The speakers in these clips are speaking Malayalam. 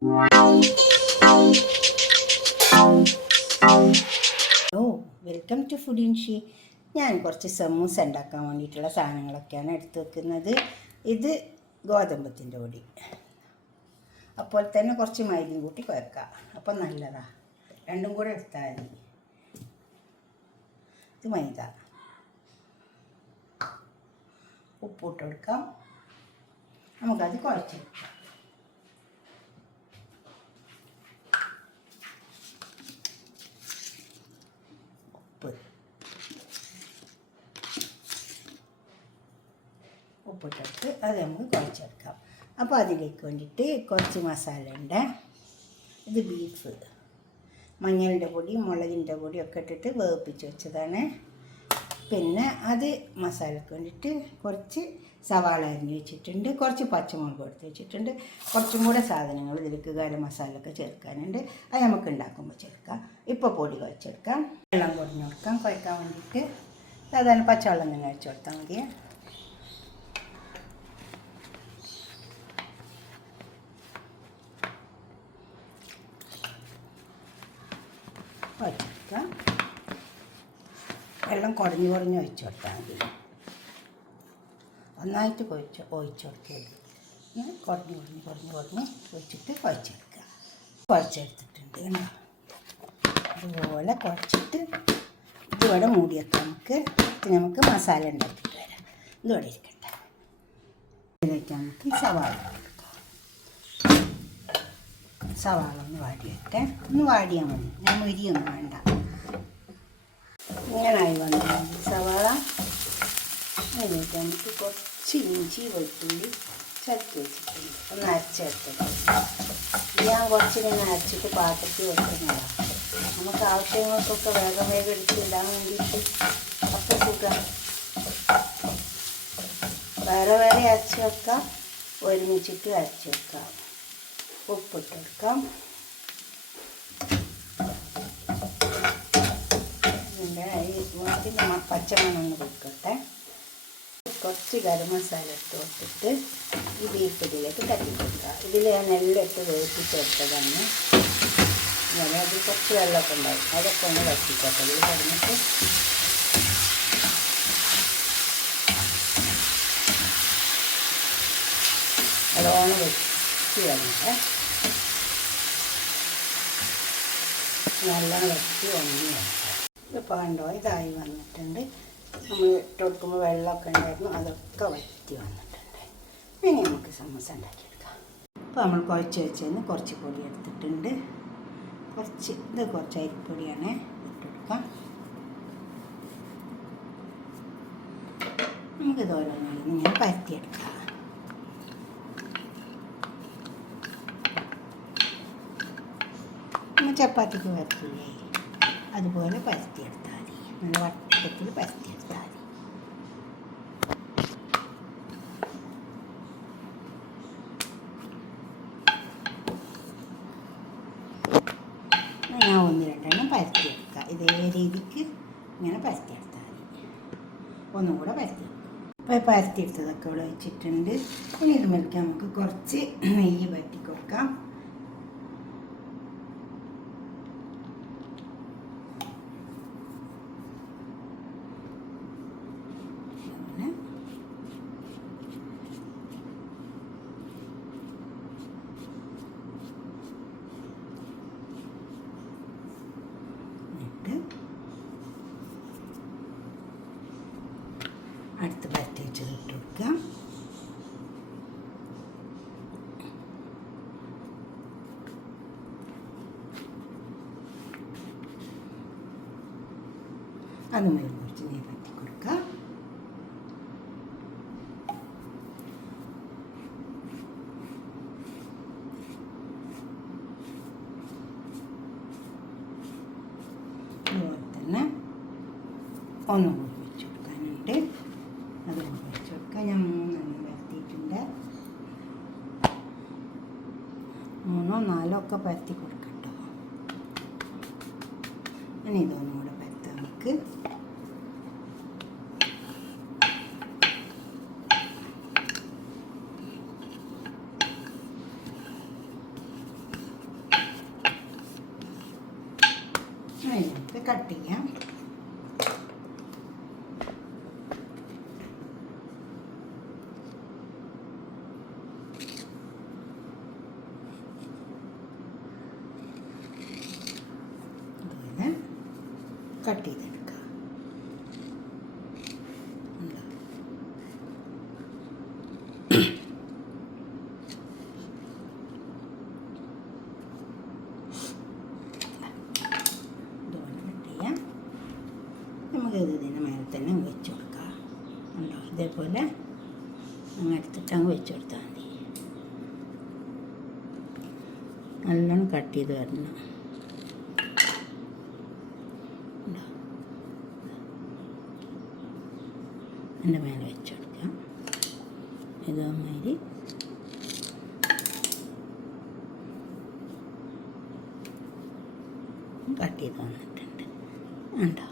Oh, welcome to ഫുഡിൻഷി. ഞാൻ കുറച്ച് സമൂസ ഉണ്ടാക്കാൻ വേണ്ടിയിട്ടുള്ള സാധനങ്ങളൊക്കെയാണ് എടുത്ത് വെക്കുന്നത്. ഇത് ഗോതമ്പത്തിൻ്റെ പൊടി, അപ്പോൾ തന്നെ കുറച്ച് മൈദയും കൂട്ടി കുഴക്കാം. അപ്പോൾ നല്ലതാണ്, രണ്ടും കൂടെ എടുത്താൽ മതി. ഇത് മൈദ, ഉപ്പിട്ട് കൊടുക്കാം. നമുക്കത് കുഴച്ചെടുക്കാം. ഉപ്പിട്ടിട്ട് അത് നമുക്ക് കുഴച്ചെടുക്കാം. അപ്പോൾ അതിലേക്ക് വേണ്ടിയിട്ട് കുറച്ച് മസാല ഉണ്ട്. ഇത് ബീഫ്, മഞ്ഞളിൻ്റെ പൊടി, മുളകിൻ്റെ പൊടി ഒക്കെ ഇട്ടിട്ട് വേവിപ്പിച്ച് വെച്ചതാണ്. പിന്നെ അത് മസാലയ്ക്ക് വേണ്ടിയിട്ട് കുറച്ച് സവാള അരിഞ്ഞ് വെച്ചിട്ടുണ്ട്, കുറച്ച് പച്ചമുളക് എടുത്ത് വെച്ചിട്ടുണ്ട്. കുറച്ചും കൂടെ സാധനങ്ങൾ ഇതിലേക്ക് ഗരം മസാല ഒക്കെ ചേർക്കാനുണ്ട്. അത് നമുക്ക് ഉണ്ടാക്കുമ്പോൾ ചേർക്കാം. ഇപ്പോൾ പൊടി കുഴച്ചെടുക്കാം. വെള്ളം കുറഞ്ഞ് കൊടുക്കാം കുഴക്കാൻ വേണ്ടിയിട്ട്. സാധാരണ പച്ചവെള്ളം തന്നെ ഒഴിച്ച് കൊടുത്താൽ മതി. ഒഴിച്ചെടുക്കാം. വെള്ളം കുറഞ്ഞ് ഒഴിച്ച് കൊടുത്താൽ മതി. ഒന്നായിട്ട് ഒഴിച്ച് കൊടുക്കരുത്. കുറഞ്ഞ് ഒഴിച്ചിട്ട് കുഴച്ചെടുക്കുക. കുഴച്ചെടുത്തിട്ടുണ്ട് കണ്ടോ. അതുപോലെ കുഴച്ചിട്ട് ഇതിവിടെ മൂടി വെക്കാം. നമുക്ക് മസാല ഉണ്ടാക്കിയിട്ട് വരാം. ഇതിവിടെ ഇരിക്കട്ടെ. ഇതിലേക്ക് നമുക്ക് സവാള ഒന്ന് വാടിയൊക്കെ ഒന്ന് വാടിയാൽ മതി. ഞാൻ മുരിയൊന്നും വേണ്ട. ഇങ്ങനായി വന്നു സവാള. അതിലേക്ക് നമുക്ക് കുറച്ച് ഇഞ്ചി വെളുത്തുള്ളി ചതച്ച് വെച്ചിട്ടുണ്ട്. ഒന്ന് അരച്ചെടുത്തത്. ഞാൻ കുറച്ചിങ്ങനെ അരച്ചിട്ട് പാത്രത്തിൽ വെക്കുന്നതാണ്. നമുക്ക് ആവശ്യങ്ങൾക്കൊക്കെ വേഗം എടുത്തിടാൻ വേണ്ടിയിട്ട്. അപ്പോൾ സുഖം. വേറെ അരച്ച് വെക്കാം, ഒരുമിച്ചിട്ട് അരച്ച് വെക്കാം. ഉപ്പിട്ടെടുക്കാം. ഇതിൻ്റെ പച്ചമണം ഒന്ന് കൊടുക്കട്ടെ. കുറച്ച് ഗരം മസാല ഇട്ട് കൊടുത്തിട്ട് ഈ ബീഫ് ഇതിലേക്ക് തട്ടി കൊടുക്കുക. ഇതിൽ ഞാൻ എല്ലാം ഇട്ട് വേവിപ്പിച്ചെടുത്തതാണ്. അങ്ങനെ അതിൽ കുറച്ച് വെള്ളമൊക്കെ ഉണ്ടാവും. അതൊക്കെ ഒന്ന് വറ്റിക്കട്ടെ. ഇതിൽ കഴിഞ്ഞിട്ട് നല്ലോണം വെച്ച് വന്നിട്ട് നല്ലോണം വെച്ച് ഉണങ്ങി വെക്കാം. ഇപ്പോൾ കണ്ടോ, ഇതായി വന്നിട്ടുണ്ട്. നമ്മൾ ഇട്ട് കൊടുക്കുമ്പോൾ വെള്ളമൊക്കെ ഉണ്ടായിരുന്നു, അതൊക്കെ വറ്റി വന്നിട്ടുണ്ട്. ഇനി നമുക്ക് സമൂസ ഉണ്ടാക്കിയെടുക്കാം. ഇപ്പോൾ നമ്മൾ കുഴച്ച് വെച്ചതിന് കുറച്ച് പൊടി എടുത്തിട്ടുണ്ട്. കുറച്ച് അരിപ്പൊടിയാണ് ഇട്ടെടുക്കാം. നമുക്കിത് ഓരോന്നും ഇങ്ങനെ പരത്തിയെടുക്കാം. ചപ്പാത്തിക്ക് പരത്തില്ലേ, അതുപോലെ പരത്തിയെടുത്താൽ മതി. നല്ല വട്ടത്തിൽ പരത്തിയെടുത്താൽ മതി. ഞാൻ ഒന്ന് രണ്ടെണ്ണം പരത്തിയെടുക്കാം. ഇതേ രീതിക്ക് ഇങ്ങനെ പരത്തിയെടുത്താൽ മതി. ഒന്നും കൂടെ പരത്തിയെടുക്കാം. അപ്പോൾ പരത്തിയെടുത്തതൊക്കെ ഇവിടെ വെച്ചിട്ടുണ്ട്. ഇനി ഇത് മേടിക്കാൻ നമുക്ക് കുറച്ച് നെയ്യ് പരത്തി കൊടുക്കാം. അടുത്ത് പരത്തി വെച്ചത് ഇട്ട് കൊടുക്കാം. അതുമായി കുറച്ച് നെയ്യ് പരത്തി കൊടുക്കാം. അതുപോലെ തന്നെ ഒന്നും കൂടി വെച്ച് കൊടുക്കാനുണ്ട്. അതുകൊണ്ട് വെച്ച് കൊടുക്കാം. ഞാൻ 3 പരത്തിയിട്ടുണ്ട്. 3 4 ഒക്കെ പരത്തി കൊടുക്കട്ടോ. ഇനി ഇതൊന്നും കൂടെ പരത്താം നമുക്ക്. നമുക്ക് കട്ട് ചെയ്യാം. അതുപോലെ കട്ട് ചെയ്തെടുക്കാം. നമുക്ക് ഇതിന് മേലെ തന്നെ വെച്ച് കൊടുക്കാം. ഉണ്ടോ? ഇതേപോലെ അങ്ങ് എടുത്തിട്ട് അങ്ങ് വെച്ച് കൊടുത്താൽ മതി. നല്ലോണം കട്ട് ചെയ്ത് വരണം. ഉണ്ടോ? എൻ്റെ മേലെ വെച്ച് കൊടുക്കാം. ഇതേമാതിരി കട്ട് ചെയ്ത് വന്നിട്ടുണ്ട്. ഉണ്ടോ?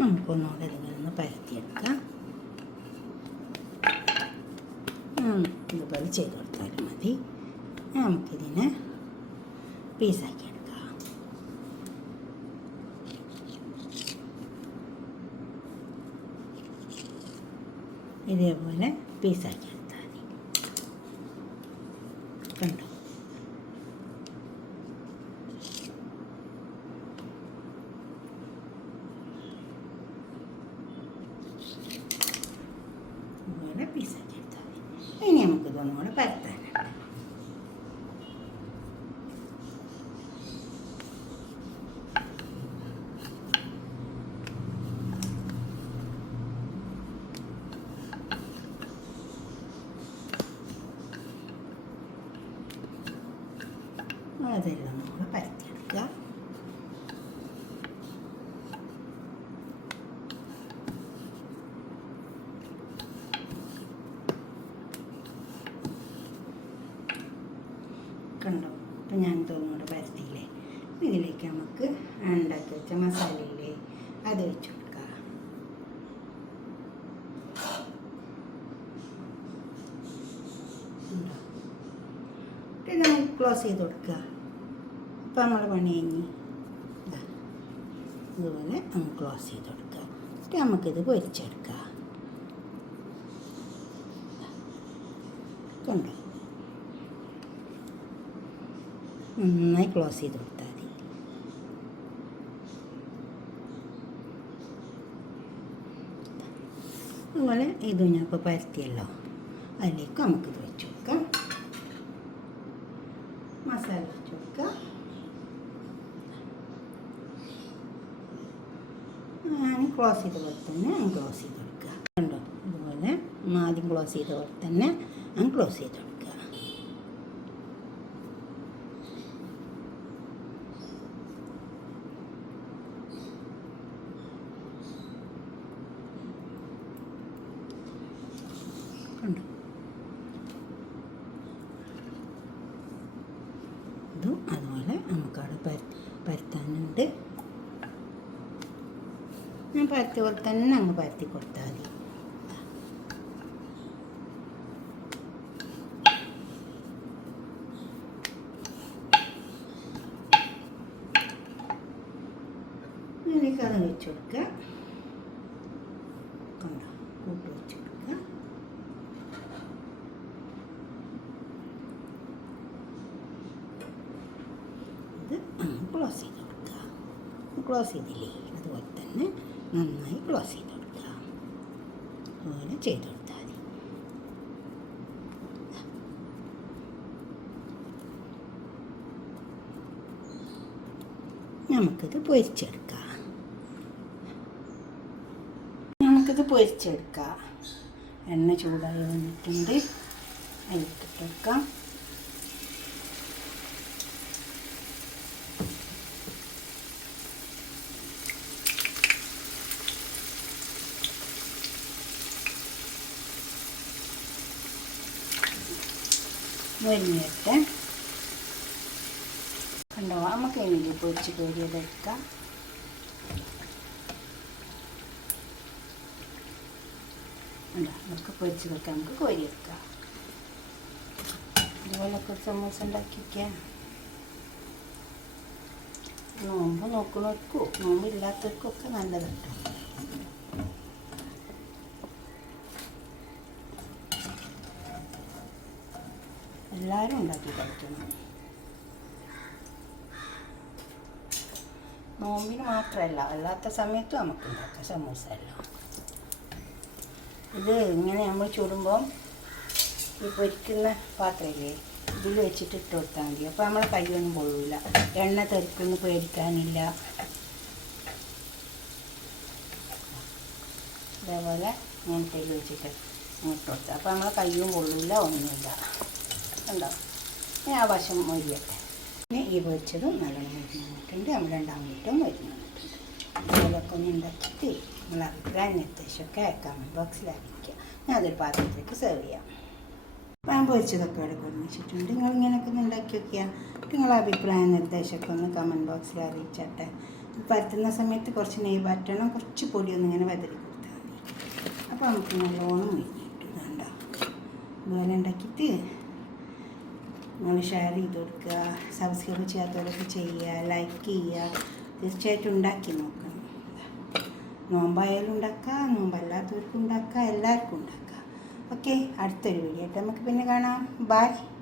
നമുക്കൊന്നുകൂടെ ഇതിങ്ങനെ പരത്തിയെടുക്കാം. ഇതുപോലെ ചെയ്ത് കൊടുത്താലും മതി. നമുക്കിതിനെ പീസാക്കിയെടുക്കാം. ഇതേപോലെ പീസാക്കിയെടുത്താൽ മതി. കണ്ടോ? പീസാക്കി എടുത്താൽ മതി. ഇനി നമുക്കിതൊന്നും കൂടെ പരത്താനുണ്ട്. അതെല്ലാം നമ്മൾ പരത്തിയെടുക്കുക. കണ്ടോ? അപ്പം ഞാൻ തോന്നുകൂടെ പരത്തിയില്ലേ. ഇതിലേക്ക് നമുക്ക് ഉണ്ടാക്കി വെച്ച മസാലയില്ലേ അത് വെച്ച് കൊടുക്കുക. ഉണ്ടോ? ഇത് നമുക്ക് ക്ലോസ് ചെയ്ത് കൊടുക്കുക. അപ്പം നമ്മൾ പണി കഴിഞ്ഞ് ഇതുപോലെ നമുക്ക് ക്ലോസ് ചെയ്ത് കൊടുക്കുക. എന്നിട്ട് നമുക്കിത് പൊരിച്ചെടുക്കുക. കണ്ടോ? നന്നായി ക്ലോസ് ചെയ്ത് കൊടുത്താൽ മതി. അതുപോലെ ഇതും ഞാൻ ഇപ്പോൾ പരത്തിയല്ലോ, അതിലേക്ക് നമുക്കിത് വെച്ച് കൊടുക്കാം. മസാല വെച്ച് കൊടുക്കാം. ഞാൻ ക്ലോസ് ചെയ്ത പോലെ തന്നെ ക്ലോസ് ചെയ്ത് കൊടുക്കുക. കണ്ടോ? അതുപോലെ ആദ്യം ക്ലോസ് ചെയ്ത പോലെ തന്നെ ക്ലോസ് ചെയ്ത് കൊടുക്കുക. കണ്ടോ? ഇതും അതുപോലെ നമുക്കവിടെ പരത്താനുണ്ട്. ഞാൻ പരത്തിയ പോലെ തന്നെ അങ്ങ് പരത്തി കൊടുത്താൽ മതി. ഇതിലേക്ക് അത് വെച്ച് കൊടുക്കുക. കണ്ടോ? കൂട്ട് വെച്ച് കൊടുക്കുക. ഇത് ക്ലോസ് ചെയ്ത് കൊടുക്കുക. ക്ലോസ് ചെയ്തില്ലേ അതുപോലെ തന്നെ നന്നായി ക്ലോസ് ചെയ്ത് കൊടുക്കുക. അതുപോലെ ചെയ്ത് കൊടുത്താൽ മതി. നമുക്കിത് പൊരിച്ചെടുക്കാം. എണ്ണ ചൂടായി വന്നിട്ടുണ്ട്. അതിലിട്ടെടുക്കാം. മൊരിഞ്ഞിട്ട് കണ്ടോ? നമുക്ക് അതിന് പൊരിച്ച് കോരിയതെടുക്കാം. നമുക്ക് പൊരിച്ചതൊക്കെ നമുക്ക് കോരിയെടുക്കാം. ഇതുപോലൊക്കെ സമൂസ ഉണ്ടാക്കിയിരിക്കാം. നോമ്പ് നോക്കുന്നവർക്കും നോമ്പില്ലാത്തവർക്കും ഒക്കെ നല്ലത് കേട്ടോ. എല്ലാവരും ഉണ്ടാക്കി കഴിക്കണം. നോമ്പിന് മാത്രമല്ല, അല്ലാത്ത സമയത്തും നമുക്ക് ഉണ്ടാക്കാം സമൂസ എല്ലാം. ഇത് ഇങ്ങനെ നമ്മൾ ചുടുമ്പം ഈ പൊരിക്കുന്ന പാത്രമില്ലേ, ഇതിൽ വെച്ചിട്ട് ഇട്ട് കൊടുത്താൽ മതി. അപ്പോൾ നമ്മളെ കൈയൊന്നും പൊള്ളില്ല, എണ്ണ തെറിക്കൊന്നും പേടിക്കാനില്ല. അതേപോലെ ഇങ്ങനത്തെ വെച്ചിട്ട് ഇട്ട് കൊടുത്താൽ അപ്പോൾ നമ്മളെ കൈയും പൊള്ളില്ല, ഒന്നുമില്ല. ഉണ്ടോ? ഇനി ആ വശം മൊരിയട്ടെ. ഇനി ഈ പൊരിച്ചതും നല്ലോണം മൊരിഞ്ഞ് വന്നിട്ടുണ്ട്. നമ്മൾ 2 മിനിറ്റും മൊരിഞ്ഞ് വന്നിട്ടുണ്ട്. അതുപോലൊക്കെ ഒന്ന് ഉണ്ടാക്കിയിട്ട് നിങ്ങളെ അഭിപ്രായം നിർദ്ദേശമൊക്കെ കമൻറ്റ് ബോക്സിൽ അറിയിക്കുക. ഞാൻ അതൊരു പാത്രത്തിലേക്ക് സെർവ് ചെയ്യാം. ഞാൻ പൊരിച്ചതൊക്കെ ഇവിടെ കൊണ്ടുവച്ചിട്ടുണ്ട്. നിങ്ങളിങ്ങനെയൊക്കെ ഒന്ന് ഉണ്ടാക്കി വയ്ക്കുക. നിങ്ങളെ അഭിപ്രായം നിർദ്ദേശമൊക്കെ ഒന്ന് കമൻറ്റ് ബോക്സിൽ അറിയിച്ചാട്ടെ. പരത്തുന്ന സമയത്ത് കുറച്ച് നെയ്യ് പറ്റണം, കുറച്ച് പൊടിയൊന്നും ഇങ്ങനെ വെതറി കൊടുത്താൽ മതി. അപ്പോൾ നമുക്ക് നല്ലോണം മൊരിഞ്ഞിട്ട് വേണ്ട. ഇതുപോലെ ഉണ്ടാക്കിയിട്ട് നിങ്ങൾ ഷെയർ ചെയ്ത് കൊടുക്കുക. സബ്സ്ക്രൈബ് ചെയ്യാത്തവരൊക്കെ ചെയ്യുക, ലൈക്ക് ചെയ്യുക. തീർച്ചയായിട്ടും ഉണ്ടാക്കി നോക്കണം. നോമ്പായാലും ഉണ്ടാക്കുക, നോമ്പല്ലാത്തവർക്കും ഉണ്ടാക്കുക, എല്ലാവർക്കും ഉണ്ടാക്കുക. ഓക്കെ, അടുത്തൊരു വീഡിയോ ആയിട്ട് നമുക്ക് പിന്നെ കാണാം. ബൈ.